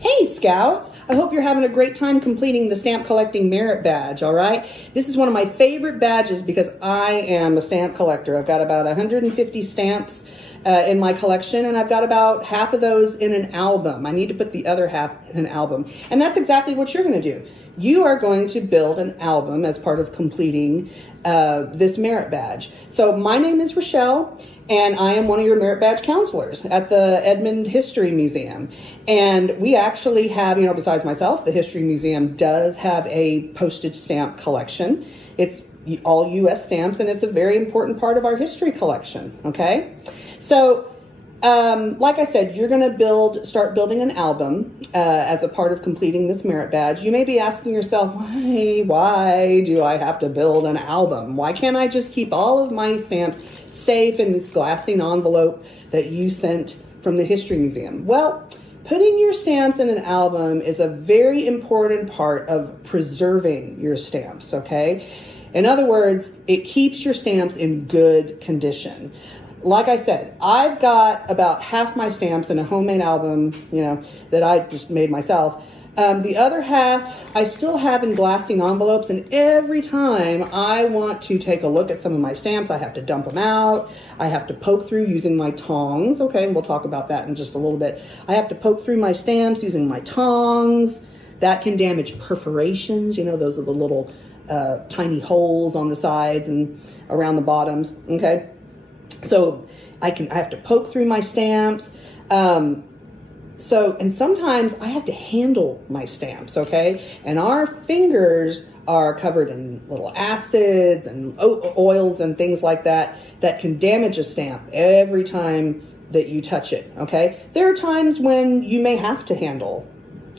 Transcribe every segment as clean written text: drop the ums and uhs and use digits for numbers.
Hey Scouts, I hope you're having a great time completing the stamp collecting merit badge, all right? This is one of my favorite badges because I am a stamp collector. I've got about 150 stamps in my collection, and I've got about half of those in an album. I need to put the other half in an album, and that's exactly what you're going to do. You are going to build an album as part of completing this merit badge. So my name is Rochelle, and I am one of your merit badge counselors at the Edmond History Museum. And we actually have, you know, besides myself, the History Museum does have a postage stamp collection. It's all U.S. stamps, and it's a very important part of our history collection, okay? So, like I said, you're going to start building an album as a part of completing this merit badge. You may be asking yourself, why do I have to build an album? Why can't I just keep all of my stamps safe in this glassine envelope that you sent from the History Museum? Well, putting your stamps in an album is a very important part of preserving your stamps, okay? In other words, it keeps your stamps in good condition. Like I said, I've got about half my stamps in a homemade album, you know, that I just made myself. The other half I still have in glassine envelopes, and every time I want to take a look at some of my stamps, I have to dump them out. I have to poke through using my tongs. Okay, we'll talk about that in just a little bit. I have to poke through my stamps using my tongs. That can damage perforations. You know, those are the little tiny holes on the sides and around the bottoms, okay? So I have to poke through my stamps. And sometimes I have to handle my stamps, okay? And our fingers are covered in little acids and oils and things like that that can damage a stamp every time that you touch it, okay? There are times when you may have to handle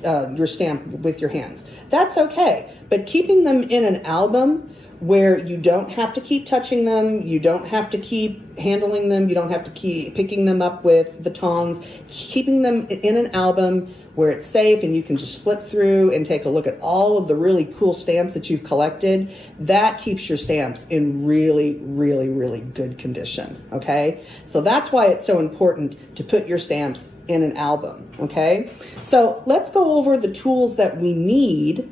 your stamp with your hands. That's okay, but keeping them in an album where you don't have to keep touching them, you don't have to keep handling them, you don't have to keep picking them up with the tongs, keeping them in an album where it's safe and you can just flip through and take a look at all of the really cool stamps that you've collected, that keeps your stamps in really, really, really good condition, okay? So that's why it's so important to put your stamps in an album, okay? So let's go over the tools that we need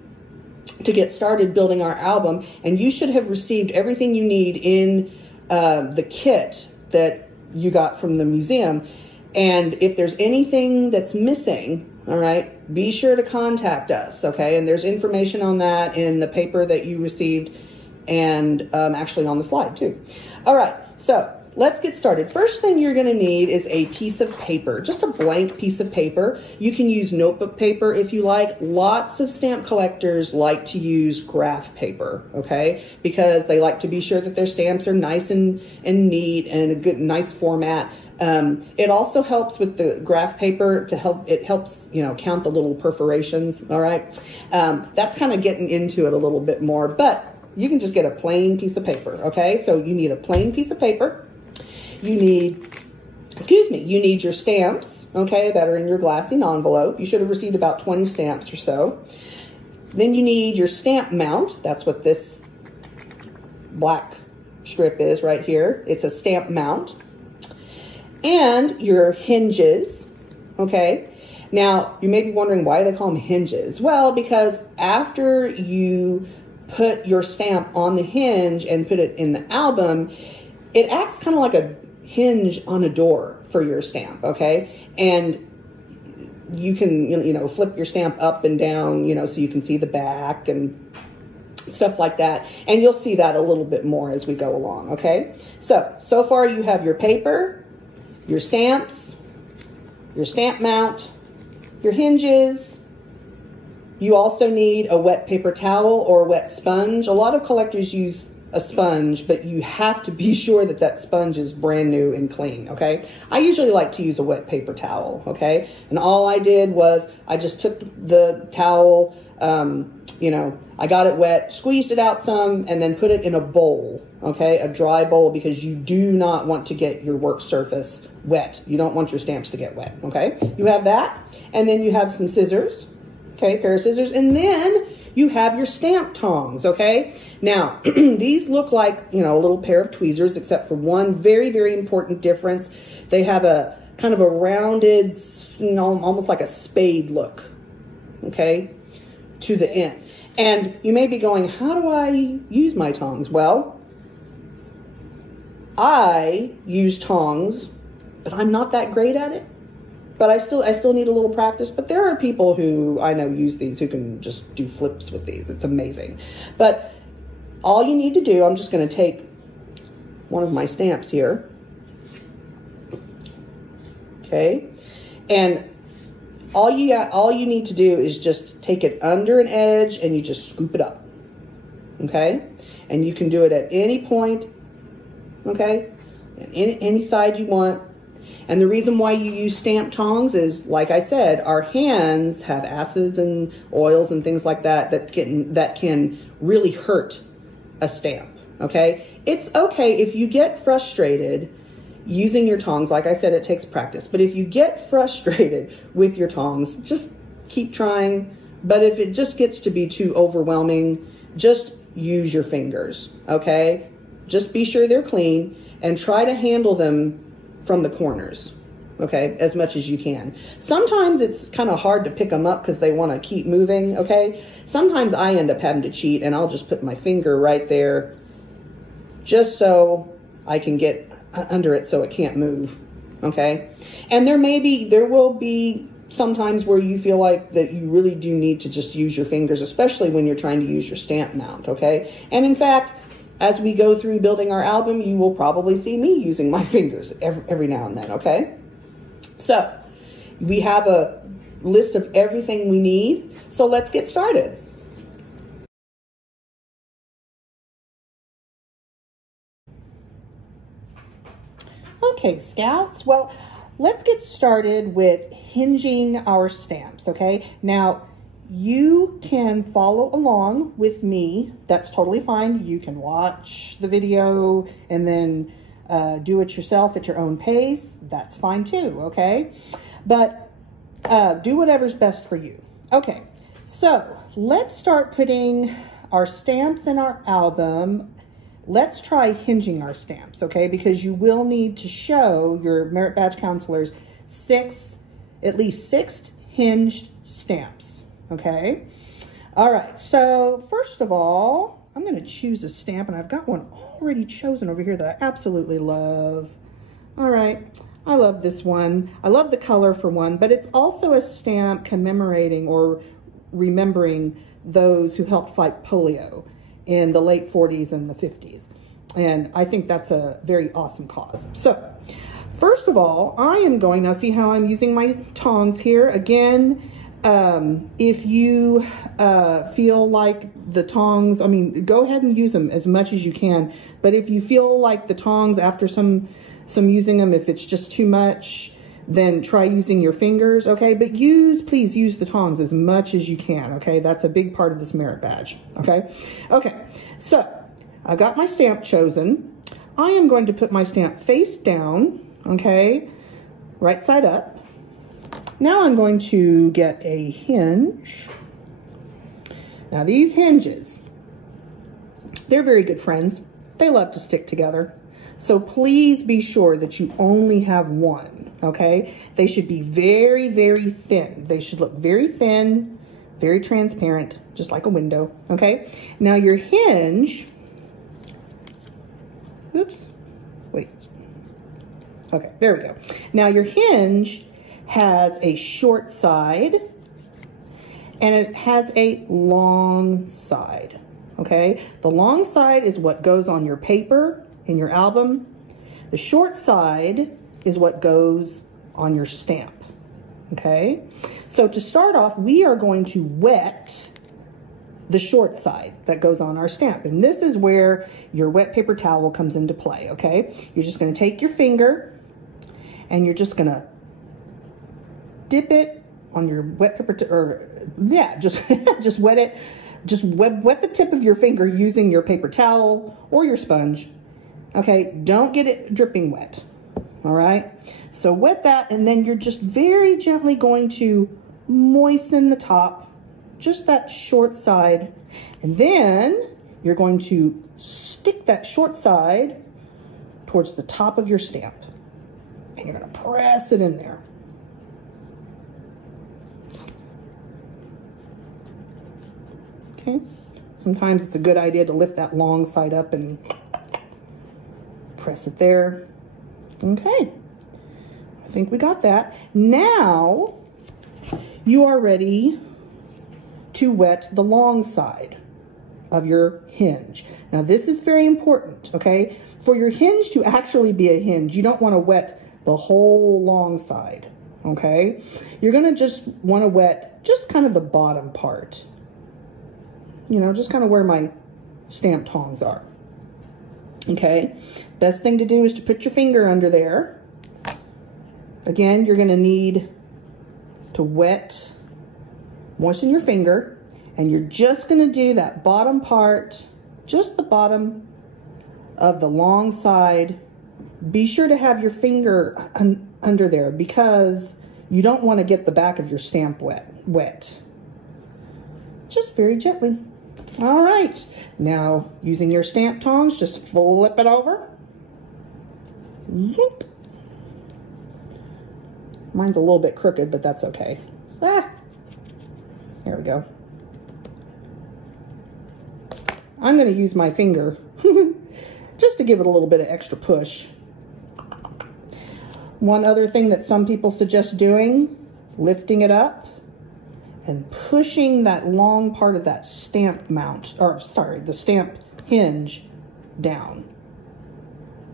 to get started building our album, and you should have received everything you need in the kit that you got from the museum. And if there's anything that's missing, all right, be sure to contact us, okay? And there's information on that in the paper that you received and actually on the slide too. All right, so let's get started. First thing you're gonna need is a piece of paper, just a blank piece of paper. You can use notebook paper if you like. Lots of stamp collectors like to use graph paper, okay? Because they like to be sure that their stamps are nice and neat and a good, nice format. It also helps with the graph paper it helps, you know, count the little perforations, all right? That's kind of getting into it a little bit more, but you can just get a plain piece of paper, okay? So you need a plain piece of paper. You need your stamps, okay, that are in your glassine envelope. You should have received about 20 stamps or so. Then you need your stamp mount. That's what this black strip is right here. It's a stamp mount. And your hinges, okay. Now, you may be wondering why they call them hinges. Well, because after you put your stamp on the hinge and put it in the album, it acts kind of like a hinge on a door for your stamp, okay? And you can, you know, flip your stamp up and down, you know, so you can see the back and stuff like that. And you'll see that a little bit more as we go along, okay? So far you have your paper, your stamps, your stamp mount, your hinges. You also need a wet paper towel or a wet sponge. A lot of collectors use a sponge, but you have to be sure that that sponge is brand new and clean, okay? I usually like to use a wet paper towel, okay? And all I did was I just took the towel, you know, I got it wet, squeezed it out some, and then put it in a bowl, okay? A dry bowl, because you do not want to get your work surface wet. You don't want your stamps to get wet, okay? You have that, and then you have some scissors, okay? Pair of scissors, and then you have your stamp tongs, okay? Now, these look like, you know, a little pair of tweezers, except for one very, very important difference. They have a kind of a rounded, you know, almost like a spade look okay, to the end. And you may be going, how do I use my tongs? Well, I use tongs, but I'm not that great at it. But I still need a little practice. But there are people who I know use these who can just do flips with these. It's amazing. But all you need to do, I'm just going to take one of my stamps here. Okay. And all you need to do is just take it under an edge and you just scoop it up. Okay. And you can do it at any point. Okay. Any side you want. And the reason why you use stamp tongs is, like I said, our hands have acids and oils and things like that that can really hurt a stamp, okay? It's okay if you get frustrated using your tongs. Like I said, it takes practice. But if you get frustrated with your tongs, just keep trying. But if it just gets to be too overwhelming, just use your fingers, okay? Just be sure they're clean and try to handle them from the corners, okay, as much as you can. Sometimes it's kind of hard to pick them up because they want to keep moving, okay? Sometimes I end up having to cheat and I'll just put my finger right there just so I can get under it so it can't move, okay? And there will be sometimes where you feel like that you really do need to just use your fingers, especially when you're trying to use your stamp mount, okay? And in fact, as we go through building our album, you will probably see me using my fingers every now and then, okay? So, we have a list of everything we need, so let's get started. Okay, Scouts, well, let's get started with hinging our stamps, okay? Now, you can follow along with me. That's totally fine. You can watch the video and then do it yourself at your own pace. That's fine too, okay? But do whatever's best for you. Okay, so let's start putting our stamps in our album. Let's try hinging our stamps, okay? Because you will need to show your merit badge counselors at least six hinged stamps. Okay. All right. So first of all, I'm going to choose a stamp, and I've got one already chosen over here that I absolutely love. All right. I love this one. I love the color for one, but it's also a stamp commemorating or remembering those who helped fight polio in the late 40s and the 50s. And I think that's a very awesome cause. So first of all, I am going, now see how I'm using my tongs here again. If you feel like the tongs, I mean, go ahead and use them as much as you can. But if you feel like the tongs after some using them, if it's just too much, then try using your fingers, okay? But please use the tongs as much as you can, okay? That's a big part of this merit badge, okay? Okay, so I got my stamp chosen. I am going to put my stamp face down, okay? Right side up. Now I'm going to get a hinge. Now these hinges, they're very good friends. They love to stick together. So please be sure that you only have one, okay? They should be very, very thin. They should look very thin, very transparent, just like a window, okay? Now your hinge, oops, wait. Okay, there we go. Now your hinge has a short side and it has a long side, okay? The long side is what goes on your paper in your album. The short side is what goes on your stamp, okay? So to start off, we are going to wet the short side that goes on our stamp. And this is where your wet paper towel comes into play, okay? You're just gonna take your finger and you're just gonna dip it on your wet paper, just wet it. Just wet the tip of your finger using your paper towel or your sponge. Okay, don't get it dripping wet. All right, so wet that, and then you're just very gently going to moisten the top, just that short side, and then you're going to stick that short side towards the top of your stamp, and you're going to press it in there. Okay. Sometimes it's a good idea to lift that long side up and press it there. Okay. I think we got that. Now you are ready to wet the long side of your hinge. Now this is very important, okay? For your hinge to actually be a hinge, you don't want to wet the whole long side, okay? You're gonna just want to wet just kind of the bottom part. You know, just kind of where my stamp tongs are. Okay, best thing to do is to put your finger under there. Again, you're gonna need to moisten your finger, and you're just gonna do that bottom part, just the bottom of the long side. Be sure to have your finger under there because you don't want to get the back of your stamp wet. Just very gently. All right, now using your stamp tongs, just flip it over. Zoop. Mine's a little bit crooked, but that's okay. Ah, there we go. I'm gonna use my finger just to give it a little bit of extra push. One other thing that some people suggest doing, lifting it up and pushing that long part of that stamp mount, or sorry, the stamp hinge down.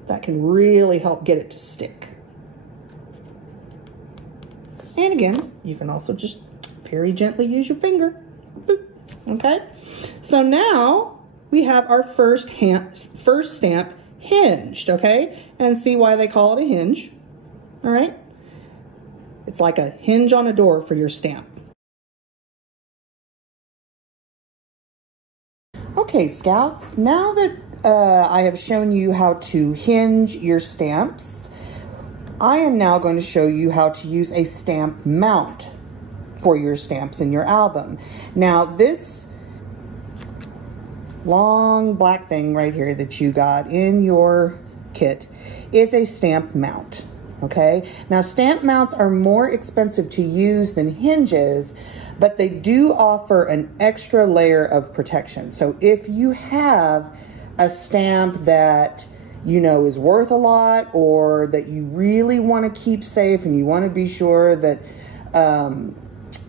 That can really help get it to stick. And again, you can also just very gently use your finger. Boop. Okay, so now we have our first stamp hinged, okay? And see why they call it a hinge, all right? It's like a hinge on a door for your stamp. Okay, Scouts, now that I have shown you how to hinge your stamps, I am now going to show you how to use a stamp mount for your stamps in your album. Now, this long black thing right here that you got in your kit is a stamp mount, okay? Now, stamp mounts are more expensive to use than hinges, but they do offer an extra layer of protection. So if you have a stamp that you know is worth a lot, or that you really want to keep safe and you want to be sure that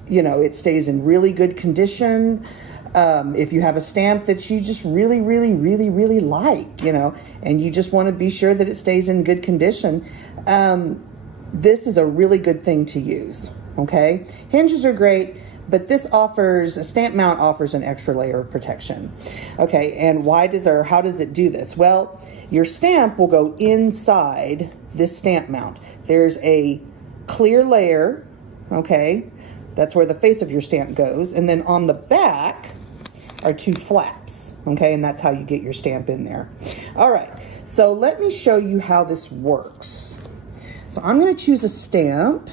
you know, it stays in really good condition, if you have a stamp that you just really like, you know, and you just want to be sure that it stays in good condition, this is a really good thing to use, okay? Hinges are great, but this offers, a stamp mount offers an extra layer of protection. Okay, and how does it do this? Well, your stamp will go inside this stamp mount. There's a clear layer, okay? That's where the face of your stamp goes. And then on the back are two flaps, okay? And that's how you get your stamp in there. All right, so let me show you how this works. So I'm gonna choose a stamp,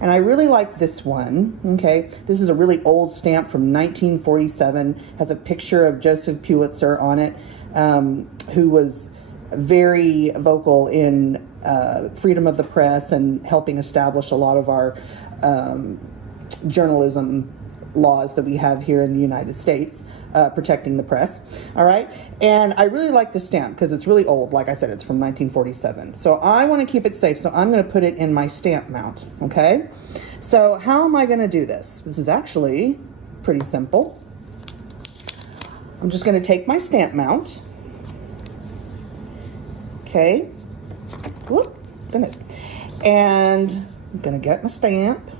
and I really like this one, okay? This is a really old stamp from 1947, has a picture of Joseph Pulitzer on it, who was very vocal in freedom of the press and helping establish a lot of our journalism laws that we have here in the United States, protecting the press, all right? And I really like this stamp because it's really old. Like I said, it's from 1947. So I want to keep it safe, so I'm going to put it in my stamp mount, okay? So how am I going to do this? This is actually pretty simple. I'm just going to take my stamp mount, okay? Whoop, goodness. And I'm going to get my stamp.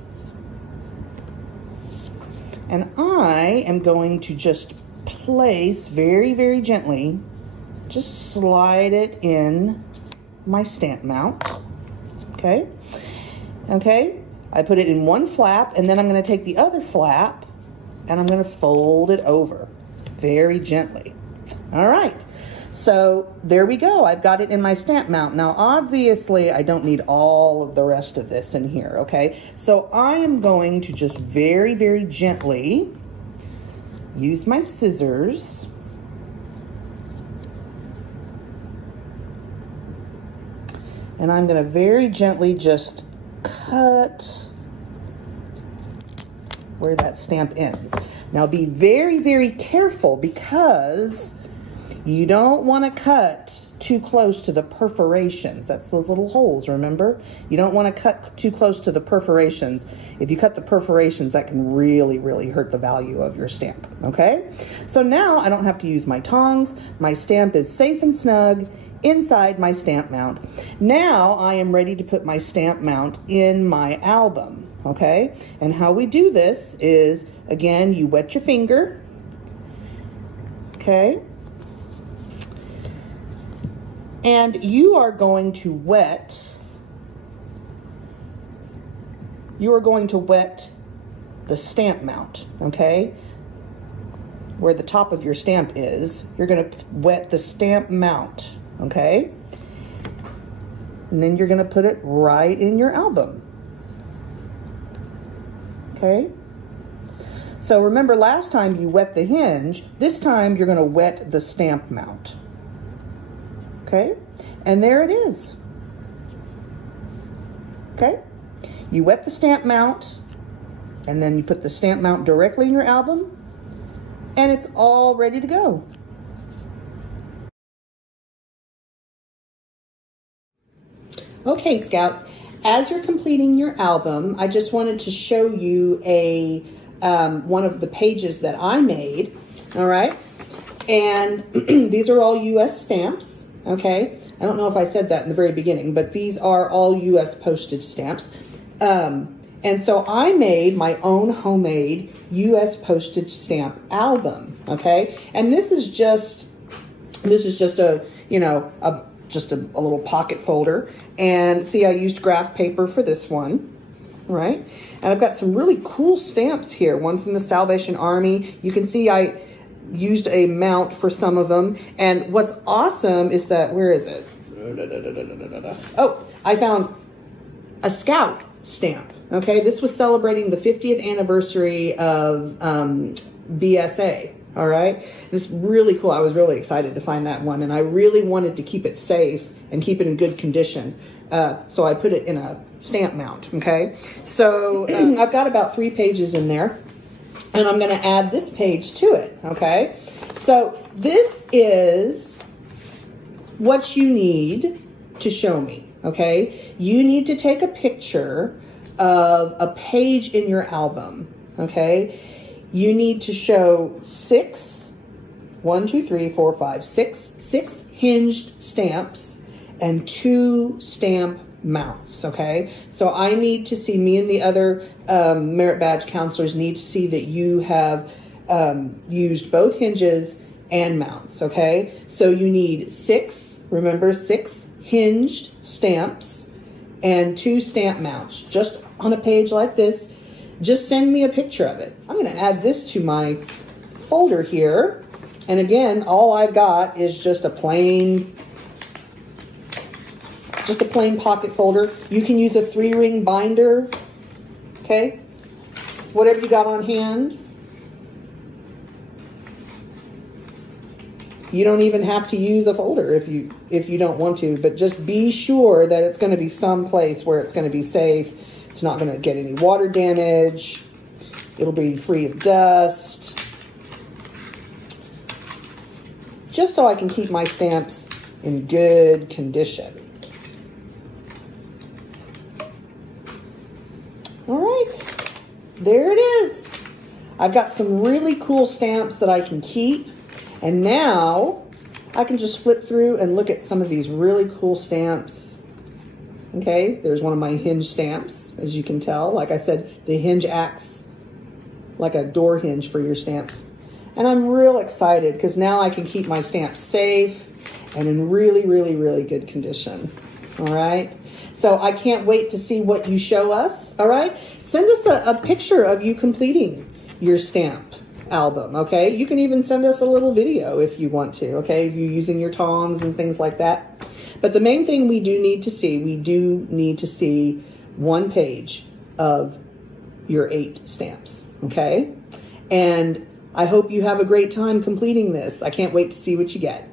And I am going to just place very gently, just slide it in my stamp mount, okay? Okay, I put it in one flap, and then I'm gonna take the other flap and I'm gonna fold it over very gently. All right, so there we go. I've got it in my stamp mount. Now, obviously, I don't need all of the rest of this in here, okay? So I am going to just very gently use my scissors and I'm going to very gently just cut where that stamp ends. Now be very, very careful because you don't want to cut too close to the perforations. That's those little holes, remember? You don't want to cut too close to the perforations. If you cut the perforations, that can really, really hurt the value of your stamp, okay? So now I don't have to use my tongs. My stamp is safe and snug inside my stamp mount. Now I am ready to put my stamp mount in my album, okay? And how we do this is, again, you wet your finger, okay? And you are going to wet the stamp mount, okay? Where the top of your stamp is, you're gonna wet the stamp mount, okay? And then you're gonna put it right in your album, okay? So remember last time you wet the hinge, this time you're gonna wet the stamp mount. Okay, and there it is. Okay, you wet the stamp mount, and then you put the stamp mount directly in your album, and it's all ready to go. Okay, Scouts, as you're completing your album, I just wanted to show you one of the pages that I made, all right? And these are all U.S. stamps. Okay, I don't know if I said that in the very beginning, but these are all U.S. postage stamps. And so I made my own homemade U.S. postage stamp album, okay? And this is just a, you know, just a little pocket folder. And see, I used graph paper for this one, right? And I've got some really cool stamps here. One from the Salvation Army. You can see I used a mount for some of them. And what's awesome is that, where is it? Oh, I found a Scout stamp. Okay, this was celebrating the 50th anniversary of BSA. All right, this is really cool. I was really excited to find that one, and I really wanted to keep it safe and keep it in good condition. So I put it in a stamp mount. Okay, so I've got about 3 pages in there. And I'm going to add this page to it, okay? So this is what you need to show me, okay? You need to take a picture of a page in your album, okay? You need to show 6 hinged stamps and 2 stamp mounts, okay? So I need to see, me and the other merit badge counselors need to see that you have used both hinges and mounts, okay? So you need 6, remember, 6 hinged stamps and 2 stamp mounts, just on a page like this. Just send me a picture of it. I'm gonna add this to my folder here. And again, all I've got is just a plain pocket folder. You can use a 3-ring binder, okay? Whatever you got on hand. You don't even have to use a folder if you don't want to, but just be sure that it's going to be someplace where it's going to be safe. It's not going to get any water damage. It'll be free of dust. Just so I can keep my stamps in good condition. All right, there it is. I've got some really cool stamps that I can keep. And now I can just flip through and look at some of these really cool stamps. Okay, there's one of my hinge stamps, as you can tell. Like I said, the hinge acts like a door hinge for your stamps. And I'm real excited because now I can keep my stamps safe and in really, really, really good condition. All right. So I can't wait to see what you show us. All right. Send us a picture of you completing your stamp album. Okay. You can even send us a little video if you want to. Okay. If you're using your tongs and things like that. But the main thing we do need to see, 1 page of your 8 stamps. Okay. And I hope you have a great time completing this. I can't wait to see what you get.